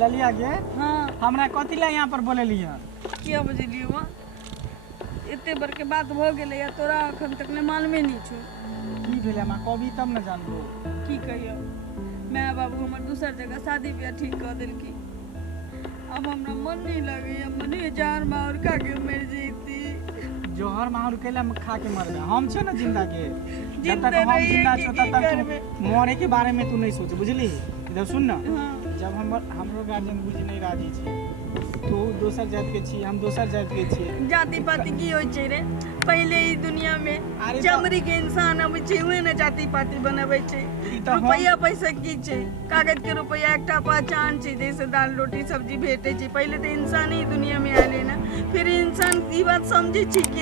ललिया गे हाँ हमरा कथी ला यहाँ पर बोले लिया क्या बुझलिए वहाँ इतने बर के बात हो गए या तोरा अखन तक ने मालूमे नहीं छो की भेले मां कभी तब न जानबो की कहियो मैं बाबू हमर दूसर जगह शादी ब्याह ठीक कर दिलकी अब हमरा मन नहीं लगे मने जार मार खा के मर जैती जोहर माहौर केला में खा के मरबे हम छे ना जिंदा के जब जिंदा तक हम रहिए जिंदा कि छो की तब करबे? तक मरे के बारे में तू नहीं सोच बुझली इधर सुन ना हाँ जब हमरो गार्जियन बुझ नहीं राजी छी तू दोसर जात के छी हम दोसर जात के छी जाति पाति की होय छै रे पहले ही दुनिया में अरे चमड़ी के इंसान अब छै उहे न जाति पाति बनाबै छै ई त हम रुपया पैसा की छै कागज के रुपया एकटा पहचान छै जैसे दाल रोटी सब्जी भेटे छै पहले तो इंसान ही दुनिया में आले ना फिर इंसान ई बात समझे छै कि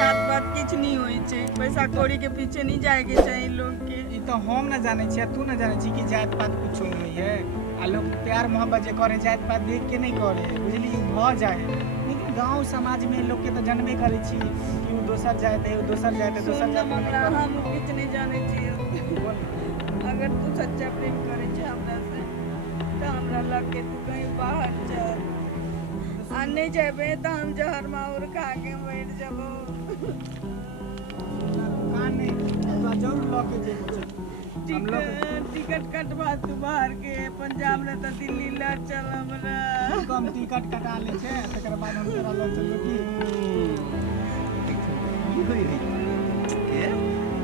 जात पात किछ नहीं होय छै पैसा कौड़ी के पीछे नहीं जाए के चाहिए लोग के ई तो हम न जाने छी तू न जाने छी कि जात पात कुछ नहीं है आ लोग प्यार मोहब्बत जे करे जात पात देख के नहीं करे बुझली भ जाए लेकिन गांव समाज में लोग के तो जानबे करे छी कि वो दोसर जात है वो दोसर जात है दोसर जात में हमरा नहीं हम किछ नहीं जाने छियै करे। अगर तू सच्चा प्रेम करे छै हमरा से तो हमरा लग के तू कहीं बाहर चल आ नहीं जेबे तो हम जहर माउर खा के बैठ जबो कान नहीं तो जरूर लके जेबो हम लोग टिकट कटवा तू बाहर के पंजाब ने तो दिल्ली ला चल हमरा कम टिकट कटा ले छे तकर बाद हम तोरा लग चलबो की होई के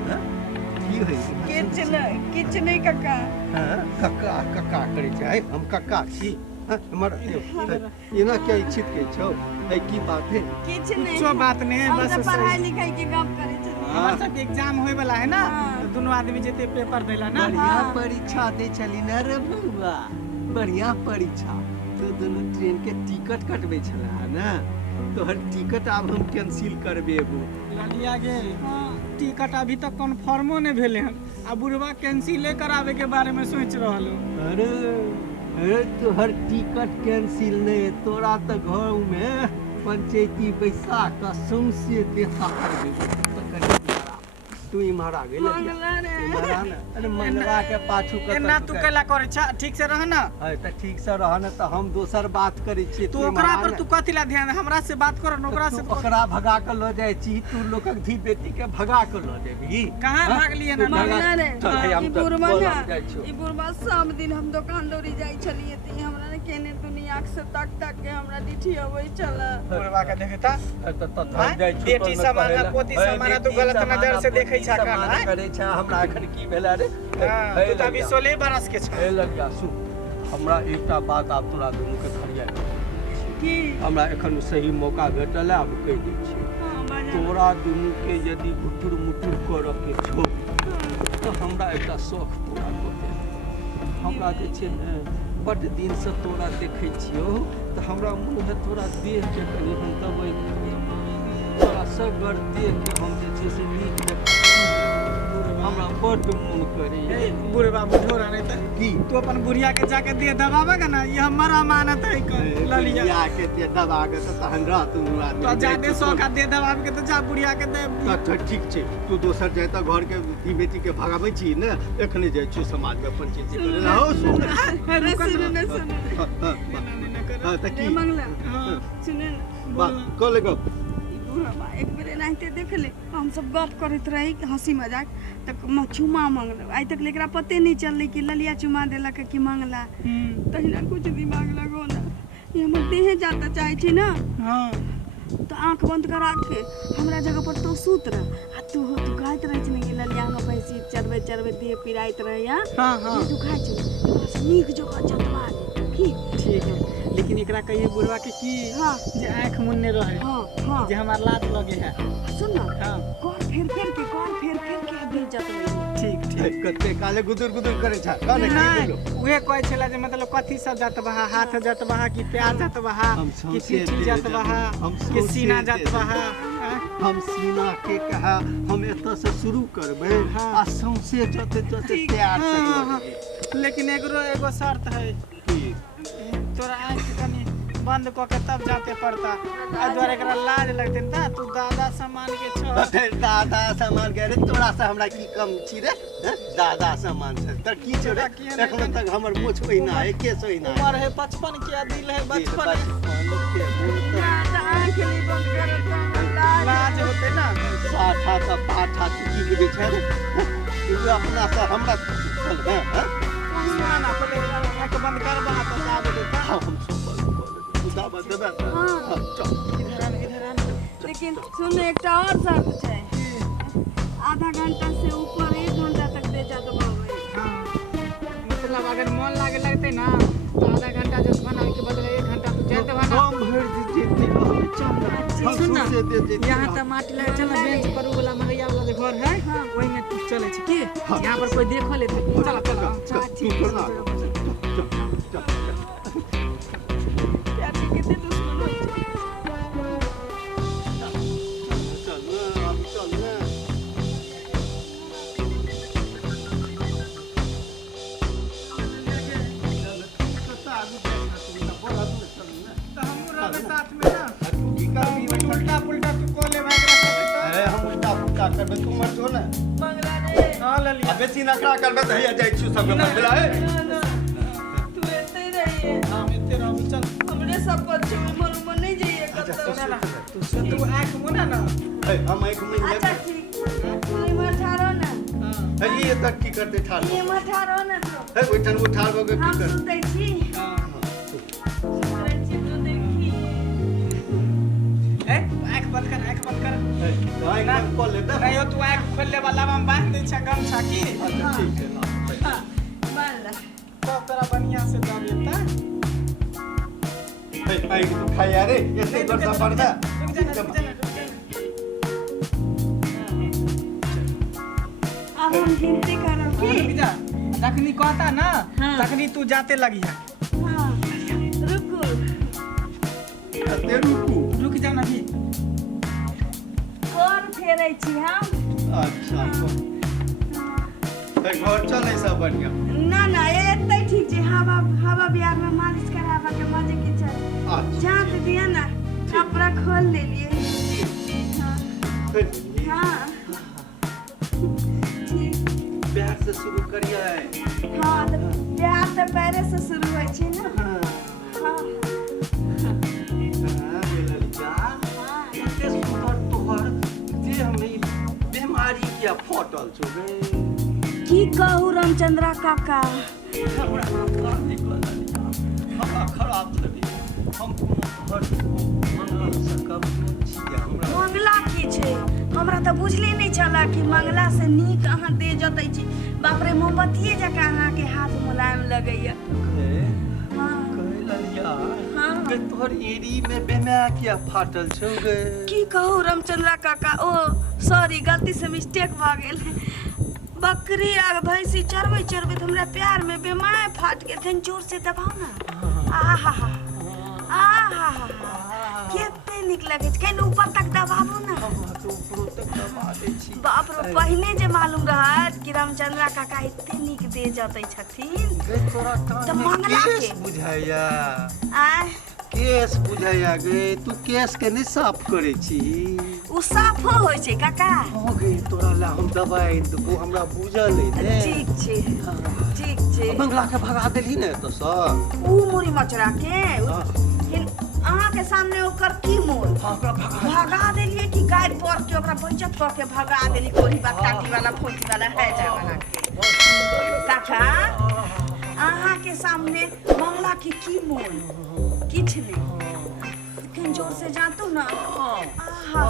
हां की होई किछ नहीं काका हां कक्का कक्का करे छै हम कक्का छी हमर एना क्या इच्छित के छौ है की बात है किछ नहीं कुछो बात नहीं है हम बस तो पढ़ाई लिखाई के गप करे छै हमार सब एग्जाम होय वाला है ना हाँ। तो दोनों आदमी जेते पेपर देला ना बढ़िया हाँ। परीक्षा दे चली न रे बउआ बढ़िया परीक्षा तो दोनों ट्रेन के टिकट कटबे छला ना तोहर टिकट अब हम कैंसिल करबेबो ललिया गे हां टिकट अभी तक कन्फर्मो नहीं भेले हन आ बुढ़वा कैंसिल करावे के बारे में सोच रहल हो अरे अरे तोहर टिकट कैंसिल नहीं तोरा तो घर में पंचायती पैसा कसम से देता कर देबो तो कनी तू इमारा गेल मंगला रे इमारा ना अरे मंगला के पाछू कत एना तू केला करे छ ठीक से रह ना है त ठीक से रहन त हम दोसर बात करै छी तू ओकरा पर तू कथि ला ध्यान हमरा से बात कर न ओकरा से ओकरा भगा के ल जाय छी तू लोकक धी बेटी के भगा के ल जेबी कहां भाग लिए ना मंगला रे चल, है, हम ई तो बुढ़वा बोलल ना जाइ छौ। ई बुढ़वा सब दिन हम दुकान दौड़ी जाई छलिए त हमरा ने केने दुनिया से तक तक के हमरा डिठी अबै चला बुढ़वा के देखता त हाँ? बेटी समाना पोती समाना तू गलत नजर से देखै छ का हाँ? करे छ हमरा एखन की भेला रे हां तू त अभी 16 बरस के छ ए लड़का सुन हमरा एकटा बात आब तोरा दुनू के खड़िया की हमरा एखन सही मौका भेटल है अब कहि दै छी हां बाजा तोरा दुनू के यदि घुटुर मुटुर करऽ के छौ तो हमरा एकटा शौक पूरा कऽ दे हमरा जे छै ने बड्ड दिन से तोरा देखै छियौ तऽ हमरा मुँह है तोरा देख के कनि हम दबै तोरा सगर देख के हम जे छै से नीक जकाँ हमरा बड्ड मोन करैए बुढ़वा बुढ़ोरा नहीं त की तू अपन बुढ़िया के जाके दे दबावे का ना ये हमारा अमानत है ललिया या के ते दबा के त तहन रह तू तो जादे सौखा दे दबावे के तो जा बुढ़िया के दे अच्छा ठीक छै तू दोसर जाय त घर के धी बेटी के भगाबै छी ने एखने जाइ छी समाज में पंचायती करे ला हो सुन हां त की मंगला सुने बात क ले गप बुढ़वा एक बेर एनाहिते देख ले हम सब गप करैत रही हंसी मजाक तक चुमा मांगल आज तक एकरा पते नहीं चलले कि ललिया चुमा देलक कि मांगला तहिना कुछ दिमाग लगो ना ये हमर देहे जाता चाहे छी ना हां तो आंख बंद करा के हमरा जगह पर तो सूत रह आ तू कहत रह छी कि ललिया हम पैसे चरबे चरबे देह पिराइत रह या हां तू खाइ छी नीक जगह जतवा दे ठीक है लेकिन एकरा कहिए बुढ़वा के की हां जे आंख मुन्ने रहे हां हां जे हमार लात लगे है सुन ना हां कौन फेर के दे जात ठीक ठीक कते काले गुदुर गुदुर करे छ काने की नहीं बोलो उहे कहै छला जे मतलब कथी सब जात बहा हाथ जात बहा कि प्यार जात बहा हम कि सौंसे पीठी दे जात देब। बहा हम कि सौंसे सीना दे जात देब। बहा हम सीना के कहा हम एत से शुरू करबै हाँ। आ सौंसे जते जते प्यार से हाँ, हाँ। करबै लेकिन एगो शर्त है की तोरा आँख कनी बंद क के तब जाते पड़ता आ द्वारा एकरा लाज लगते ना तू दादा सामान के छ फिर दादा सामान के रे तोरा से हमरा की कम छी रे हैं? दादा सामान से तर की छ रे एखन तक हमर मोछ होई ना एके सोई ना उम्र है 55 के दिल है बचपन आँख नहीं बंद करो तो लाज होते ना साठा का पाठा की बुझे छै रे तू अपना से हमरा चल हैं सुना ना पहले आंख बंद कर बा तो दाब देता हम सब दाबा देबे चल इधर आना लेकिन सुन एक और शर्त है आधा घंटा से ऊपर 1 घंटा तक दे जा तो बाबा हाँ मतलब अगर मन लागे लगते ना तो आधा घंटा जो बनावे के बदले 1 घंटा तो जाते बना हम भर दीजिए सुन ना यहाँ तो माटी लगे चल बेंच पर उ वाला मरैया वाला जो घर है वही में तू चले छी की यहाँ पर कोई देखो ले चल चल तू करना प्यार के कितने दुश्मन हो साथ में ना उल्टा पुल्टा तू कोले भाग रहा अरे हम उल्टा पुल्टा करबे तू मर जो ना मंगला रे हां ललिया अब बेसी नखरा करबे त हैया जाइ छु सब के बुला है तू ऐसे ही रही है हां इतने रहो चल हमरे सब बच्चे में मन नहीं जाइए सुना ना कत्ता तू आंख मुना ना हम एक में अच्छा ठीक तू इमर ठारो ना हां है ये तक की करते ठाड़ ये मत ठारो ना तो है बैठन वो ठाड़ हो के हम की कर सुनते छी हां सुनते छी तो देखी आंख बंद कर आई ना कॉल लेता नहीं हो तू आंख खोल ले वाला हम बांध दे छ गमछा की अच्छा ठीक है ना मान ला तो तेरा बढ़िया से दम लेता है आई तो खाया रे ऐसे कर सा पड़ता रुक जा अब हम गिनती करो रुक की जा तखनी कहता ना हाँ। तखनी तू जाते लगी है हां रुको ते रुकू रुक जा ना भी कौन फेरै छी हम अच्छा है घर चले सब बढ़िया ना ना एते ठीक छै हवा हवा बिहार में मालिश करावा के मजे के चल अच्छा जात दिया ना कपड़ा खोल ले लिए हां हां ठीक प्यार से शुरू करिए हां तो प्यार तो पहले से शुरू होय छै ना हां बीमारी क्या फटल छो गे की कहू रामचंद्रा काका हमरा खराब लगी हम घर मंगला से कब छिए हमरा मंगला की छै हमरा तऽ बुझले नहीं चला कि मंगला से नीक अहाँ दे जतै छी बाप रे मोमबत्तिए जकाँ अहाँ के हाथ मुलायम लगैया हां हाँ। गे तोहर एरी में बेमा क्या फाटल छौ गे की कहू रामचंद्रा काका ओ सॉरी गलती से मिस्टेक भ गेल बकरी आ भैंसी चरबै तो हमरा प्यार में बेमाय फाट गेल कनि जोर से दबाओ ना आहा आहा केते नीक लगे छै कनि ऊपर तक दबाबू ना बाप रे पहिने जे मालूम रहत कि रामचंद्रा काका एते नीक दे जतै छथिन गे तोरा तऽ मंगला केस के बुझाया आय केस बुझाया गे तू केस के नहीं साफ करे छी उ साफो होय छै काका हो गे तोरा ला हम दवाई देबो हमरा बुझल है ने ठीक छै बंगला के भगा देली ने तो सब उ मुरी मचरा के अहाँ के सामने ओकर की मोल भगा देलिए कि गाड़ी पर के ओकरा पंचत क के भगा देली कोरी बाटाटी वाला फोंकी वाला है जा वाला काका अहाँ के सामने मंगला की मोल किछ नहीं कहीं जोर से जानतू ना आहा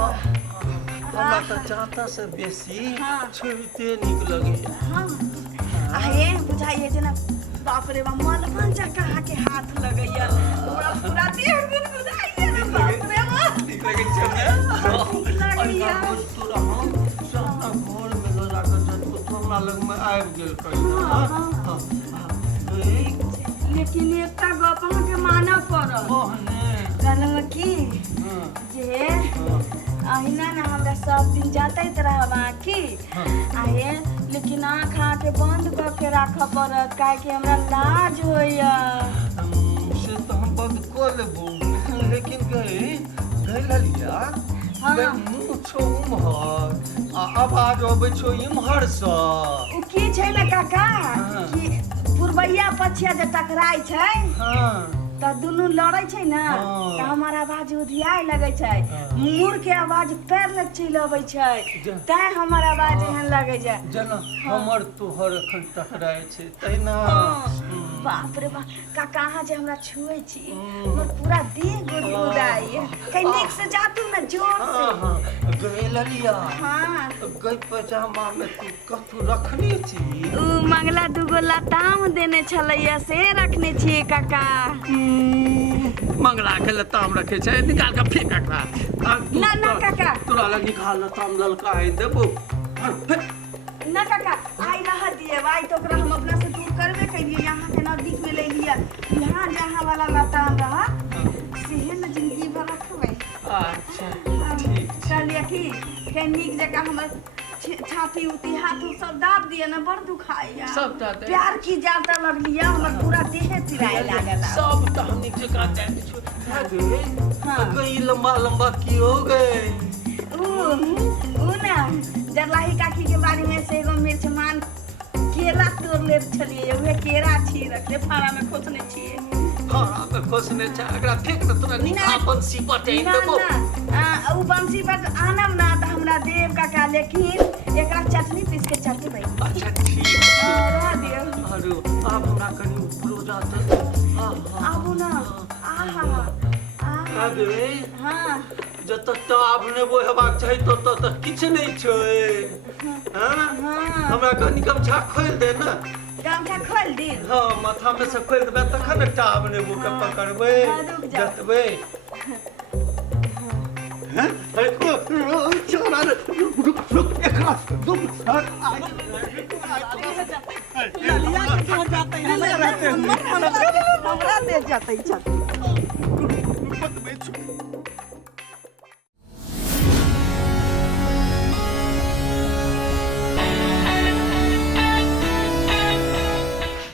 हमरा तो चाहता से बेसी हाँ। छुते निक लगे हाँ आहे बुझाइए जेना बाप रे बाप मन जकाँ के हाथ लगैया पूरा देह गुदगुदाइए रे बाप रे बाप निक लगे छै ने लगैया तोरा हम सारा घर में ल जाकर जब तो हमरा लग में आबि गेल कहीं लेकिन एकटा गप अहाँके मानऽ पड़त कहलहुँ कि जे अहिना ना हमरा सब दिन जातैत रहब आँखि आहे लेकिन आँख अहाँके बंद कऽ के राखऽ पड़त काहेकि हमरा लाज होइया से तो हम बंद कर लेबो बे मुँह छो उम्हर आ आवाज अबै छो इम्हर सँ। उ की छै ने काका हाँ। कि पुरबैया पछिया जे टकराइ छै हाँ त दुनू लड़ै छै ने हाँ। त हमर आवाज उधियाए लगै छै, हाँ। मुड़ के आवाज पैर लग चिलबै छै, जा। तैं हमर आवाज हाँ। एहन लगै छै। जेना हमर तोहर एखन टकराइ छै तहिना। बाप रे बाप काका अहाँ जे हमरा छुए छी हम्म। हमर पूरा देह गुदगुदाइए। कहीं नीक से जातू ना जोर से। गए ललिया हाँ गई पजामा में तू कथू रखने छी। उ मंगला दूगो लताम देने छलैया से रखने छियै काका। मंगला के लताम रखे छै निकाल के फेंक एकरा। ना ना काका तोरा लग निकाल लताम ललका आइ देबो। ना काका आई रह दिए आई तो ओकरा हम अपना से दूर करबे कइलिए, यहाँ के नजदीक में ले लिया, यहाँ जहाँ वाला लताम रहा सेहे न जिंदगी भर रखबै। अच्छा ठीक छै। कहलिए कि नीक जगह हमर छाती उती हाथ सब दाब दिए ना, बड़ दुखाइया। सब दाब दे। प्यार की जाता लगलिया हमर पूरा देह चिराए लागल। सब टहनी जगह जाए छो। हाँ। गई लंबा लंबा की हो गए। ऊ ना जरलाही काकी के बारे में से एगो मिर्च मान केला तोड़ ले छलिए, उहे केरा छी रखले फाड़ा में खोसने छिए। हाँ मैं खोसने छा एकरा फेंक न तोरा निकाल बंसी पर दे ना देबो। ना ऊ बंसी पर आनम ना त हमरा देव काका, लेकिन एकरा चटनी पीस के चटनी भाई। अच्छा ठीक छै। रह दियो अरे अब हमरा कनी उपरो जाते। आबू ना। आहा आहा अरे हाँ जत ताब ने वो हेबाक चाही तत किछ नहीं छै। हाँ हमरा कनी गमछा खोल दे ना। गमछा खोल दी। हाँ माथा में से खोल देबे तखन न ताब ने वो के पकड़बै हाँ, रुक जाओ। जतबै। हैं? छोरा रुक एकरा रुक। हमरा दे जाते छत।